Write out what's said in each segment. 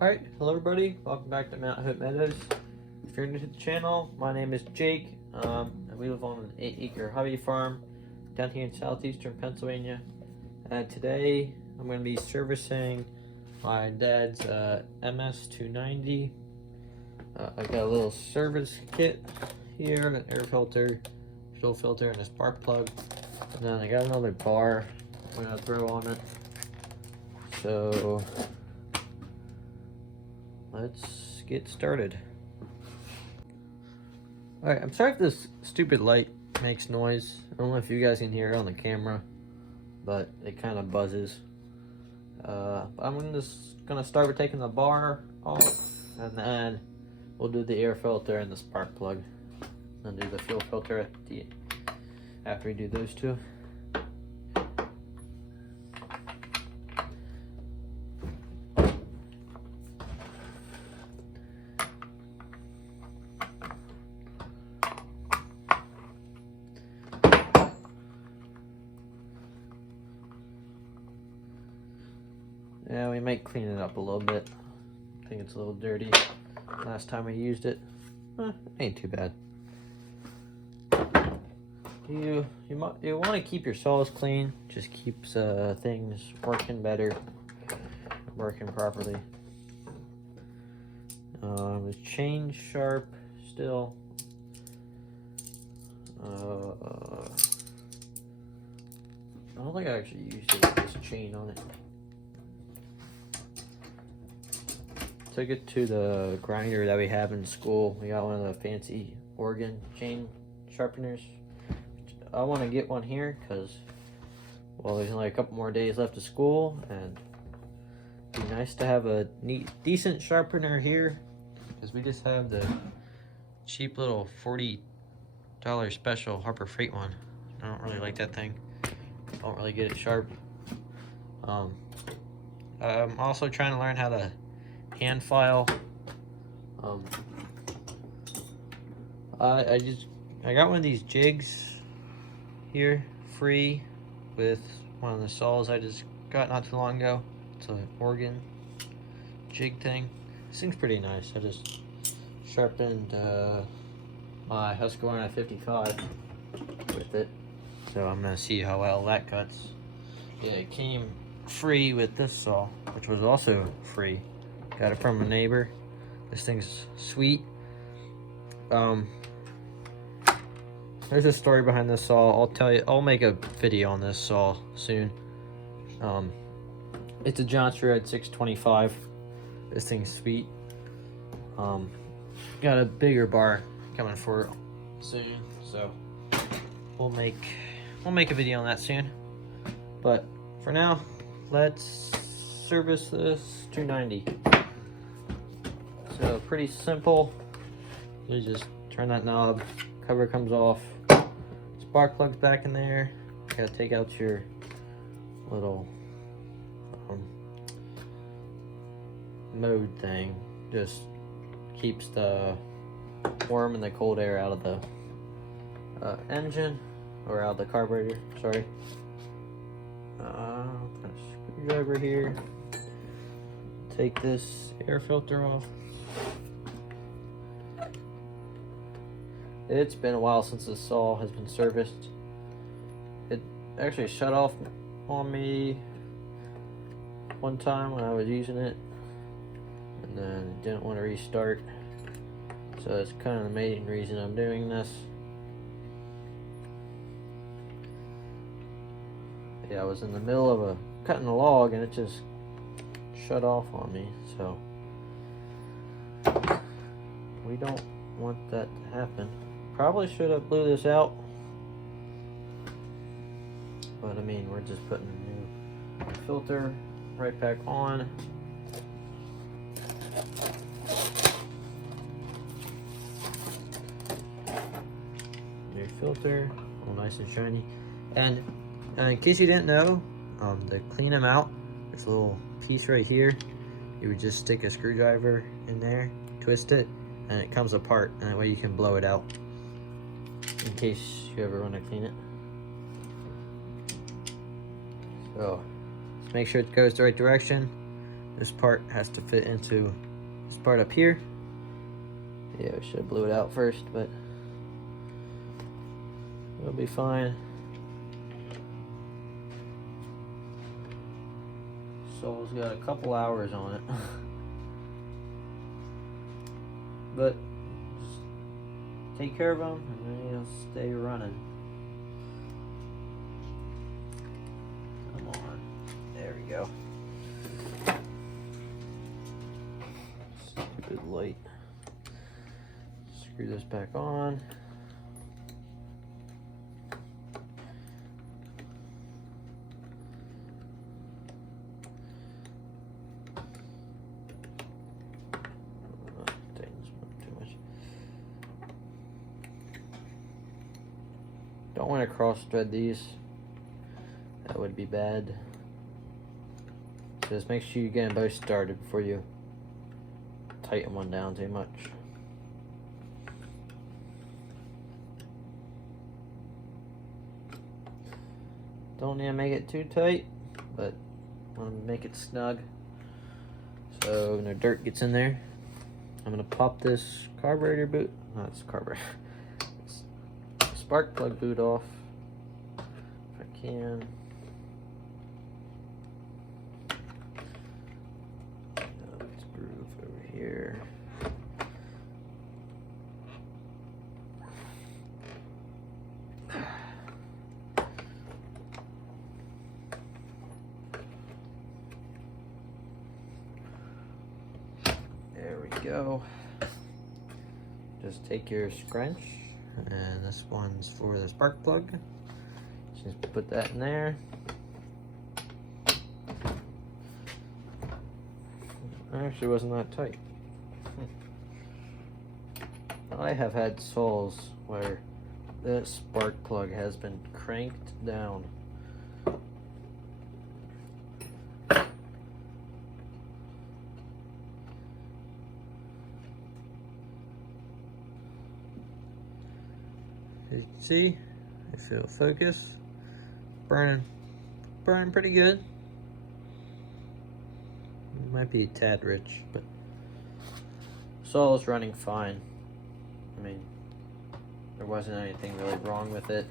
Alright, hello everybody, welcome back to Mount Hope Meadows. If you're new to the channel, my name is Jake, and we live on an 8-acre hobby farm down here in southeastern Pennsylvania. And today I'm going to be servicing my dad's MS290. I got a little service kit here, an air filter, fuel filter, and a spark plug. And then I got another bar I'm going to throw on it. So let's get started. Alright, I'm sorry if this stupid light makes noise. I don't know if you guys can hear it on the camera, but it kind of buzzes. I'm just gonna start with taking the bar off, and then we'll do the air filter and the spark plug, and do the fuel filter after we do those two. Yeah, we might clean it up a little bit. I think it's a little dirty. Last time I used it, ain't too bad. You want to keep your saws clean. Just keeps things working better, working properly. The chain sharp still. I don't think I actually used it with this chain on it. Took it to the grinder that we have in school. We got one of the fancy organ chain sharpeners. I want to get one here because, well, there's only a couple more days left of school, and it'd be nice to have a decent sharpener here, because we just have the cheap little $40 special Harbor Freight one. I don't really like that thing. Don't really get it sharp. I'm also trying to learn how to hand file. I got one of these jigs here free with one of the saws I just got not too long ago. It's an organ jig thing. This thing's pretty nice. I just sharpened my Husqvarna 55 with it, so I'm gonna see how well that cuts. Yeah, it came free with this saw, which was also free. Got it from a neighbor. This thing's sweet. There's a story behind this saw. I'll tell you. I'll make a video on this saw soon. It's a Johnson Red 625. This thing's sweet. Got a bigger bar coming for it soon, so we'll make a video on that soon. But for now, let's service this 290. So pretty simple. You just turn that knob, cover comes off, spark plug's back in there. You gotta take out your little mode thing. Just keeps the warm and the cold air out of the engine, or out of the carburetor, sorry. Screwdriver here. Take this air filter off. It's been a while since this saw has been serviced. It actually shut off on me one time when I was using it, and then it didn't want to restart. So that's kind of the main reason I'm doing this. Yeah, I was in the middle of cutting a log and it just shut off on me, so we don't want that to happen. Probably should have blew this out, but I mean, we're just putting a new filter right back on. New filter, all nice and shiny. And in case you didn't know, to clean them out, this little piece right here, you would just stick a screwdriver in there, twist it, and it comes apart, and that way you can blow it out in case you ever want to clean it. So just make sure it goes the right direction. This part has to fit into this part up here. Yeah, we should have blew it out first, but it'll be fine. Soul's got a couple hours on it. But just take care of them and then he'll stay running. Come on. There we go. Stupid light. Screw this back on. Don't want to cross thread these. That would be bad. Just make sure you get them both started before you tighten one down too much. Don't need to make it too tight, but want to make it snug so no dirt gets in there. I'm gonna pop this carburetor boot. No, it's carburetor. Spark plug boot off if I can. Let's groove over here. There we go. Just take your scrunch. And this one's for the spark plug. Just put that in there. It actually wasn't that tight. I have had soles where this spark plug has been cranked down. As you can see, if it'll focus, burning pretty good. It might be a tad rich, but Soul's running fine. I mean, there wasn't anything really wrong with it.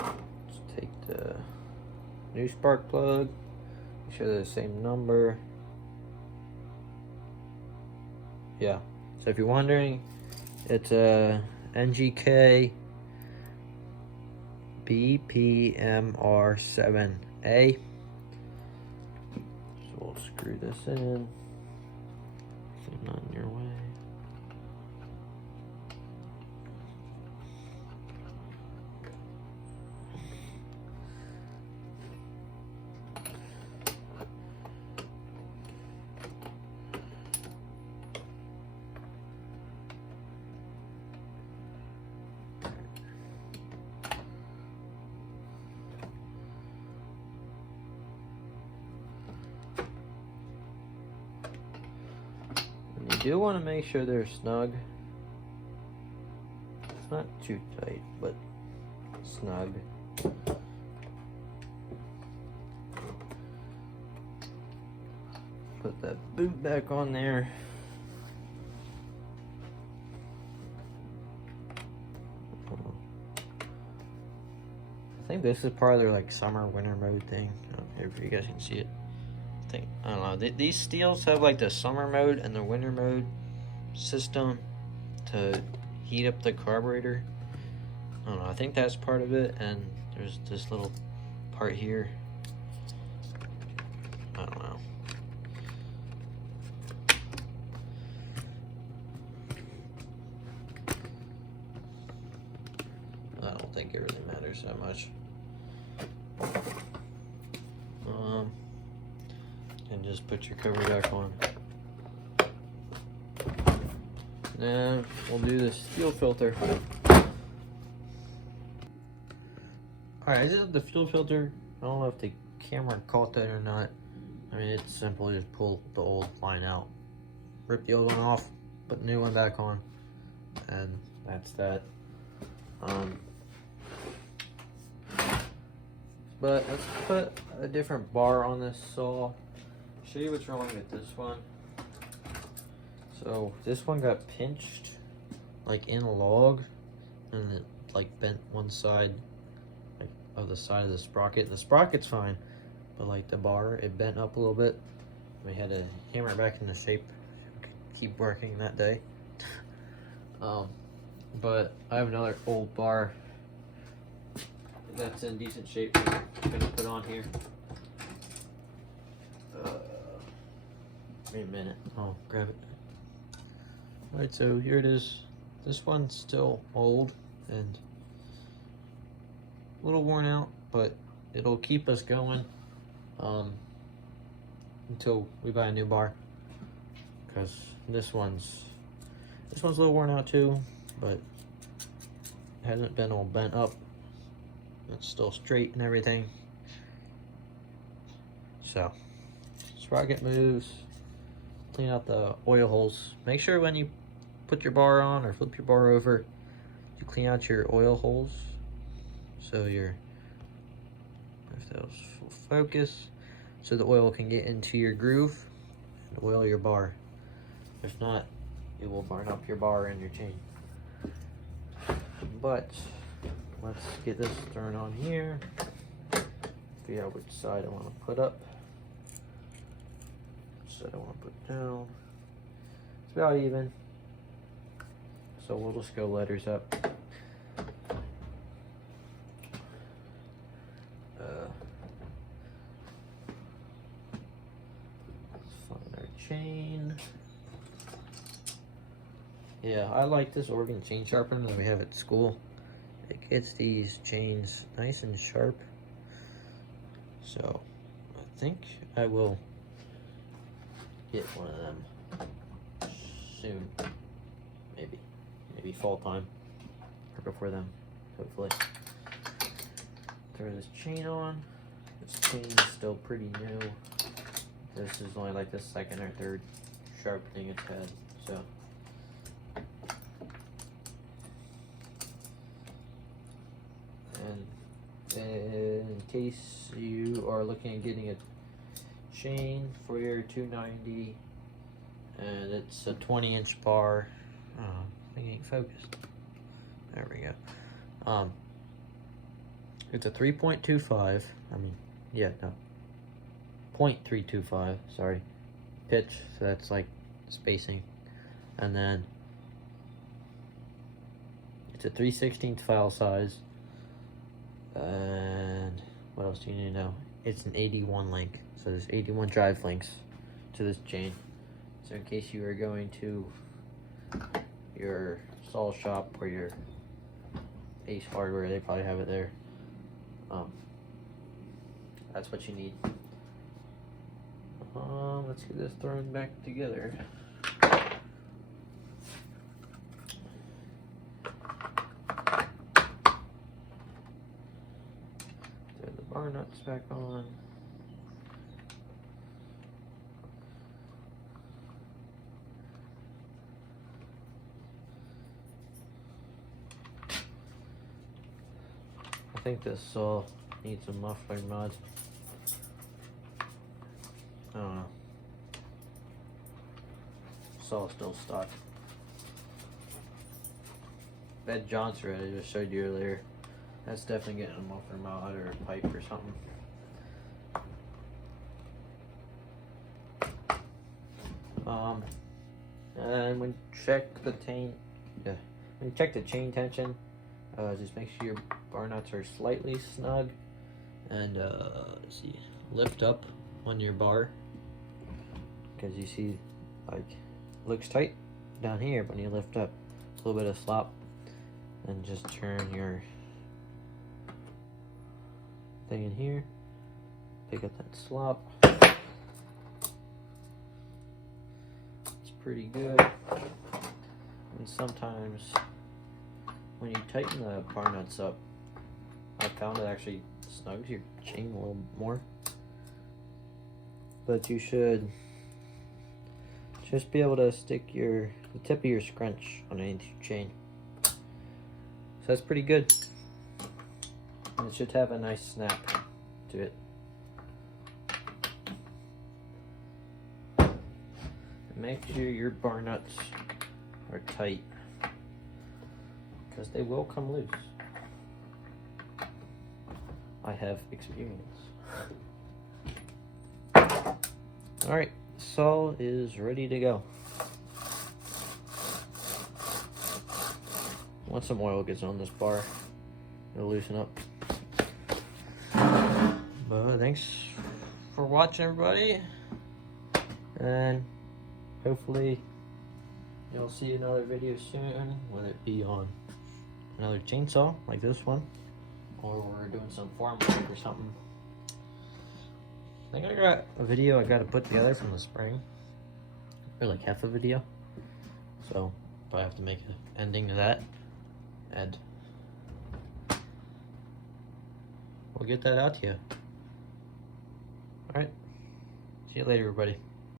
Let's take the new spark plug, make sure they're the same number. Yeah. So if you're wondering, it's a NGK BPMR7A. So we'll screw this in. So not in your way. You do want to make sure they're snug. It's not too tight, but snug. Put that boot back on there. I think this is part of their like summer winter mode thing. I don't know if you guys can see it. I don't know. These Stihls have like the summer mode and the winter mode system to heat up the carburetor. I don't know. I think that's part of it, and there's this little part here. I don't know. I don't think it really matters that much. And just put your cover back on. Now we'll do the fuel filter. Alright, this is the fuel filter. I don't know if the camera caught that or not. I mean, it's simple. Just pull the old line out, rip the old one off, put the new one back on, and that's that. But let's put a different bar on this saw. Show you what's wrong with this one. So this one got pinched like in a log, and it like bent one side like of the side of the sprocket. The sprocket's fine, but like the bar, it bent up a little bit. We had to hammer it back into shape. We could keep working that day. But I have another old bar that's in decent shape. I'm gonna put on here. Wait a minute. I'll grab it. Alright, so here it is. This one's still old and a little worn out, but it'll keep us going until we buy a new bar. Because this one's a little worn out too, but it hasn't been all bent up. It's still straight and everything. So, sprocket moves. Clean out the oil holes. Make sure when you put your bar on or flip your bar over, you clean out your oil holes. So if that was full focus, so the oil can get into your groove and oil your bar. If not, it will burn up your bar and your chain. But let's get this thrown on here. Figure out which side I want to put up. Which side I want to put down. It's about even. So we'll just go letters up. Let's find our chain. Yeah, I like this organ chain sharpener that we have at school. It gets these chains nice and sharp. So I think I will get one of them soon. Maybe fall time or before then, hopefully. Throw this chain on. This chain is still pretty new. This is only like the second or third sharpening it's had, so. And in case you are looking at getting a chain for your 290, and it's a 20-inch bar. Oh, I think it ain't focused. There we go. It's a 3.25. I mean, yeah, no. 0.325, sorry. Pitch, so that's like spacing. And then it's a 3/16 file size. And what else do you need to know? It's an 81 link. So there's 81 drive links to this chain. So in case you are going to your saw shop or your Ace Hardware, they probably have it there. That's what you need. Let's get this thrown back together. Throw the bar nuts back on. I think this saw needs a muffler mud. I don't know. Saw's still stuck. That Johnson thread I just showed you earlier, that's definitely getting a muffler mud or a pipe or something. And when you check the chain, tension, just make sure your bar nuts are slightly snug, and let's see, lift up on your bar, because you see, like, looks tight down here, but when you lift up, a little bit of slop, and just turn your thing in here, pick up that slop. It's pretty good. And sometimes when you tighten the bar nuts up, I found it actually snugs your chain a little more. But you should just be able to stick the tip of your scrunch underneath your chain. So that's pretty good. And it should have a nice snap. to it. Make sure your bar nuts are tight, because they will come loose. I have experience. Alright, saw is ready to go. Once some oil gets on this bar, it'll loosen up. But thanks for watching, everybody. And hopefully you'll see another video soon, whether it be on another chainsaw like this one, or we're doing some farm work or something. I think I got a video I gotta put together from the spring, or like half a video, so if I have to make an ending to that, and we'll get that out to you. Alright, see you later, everybody.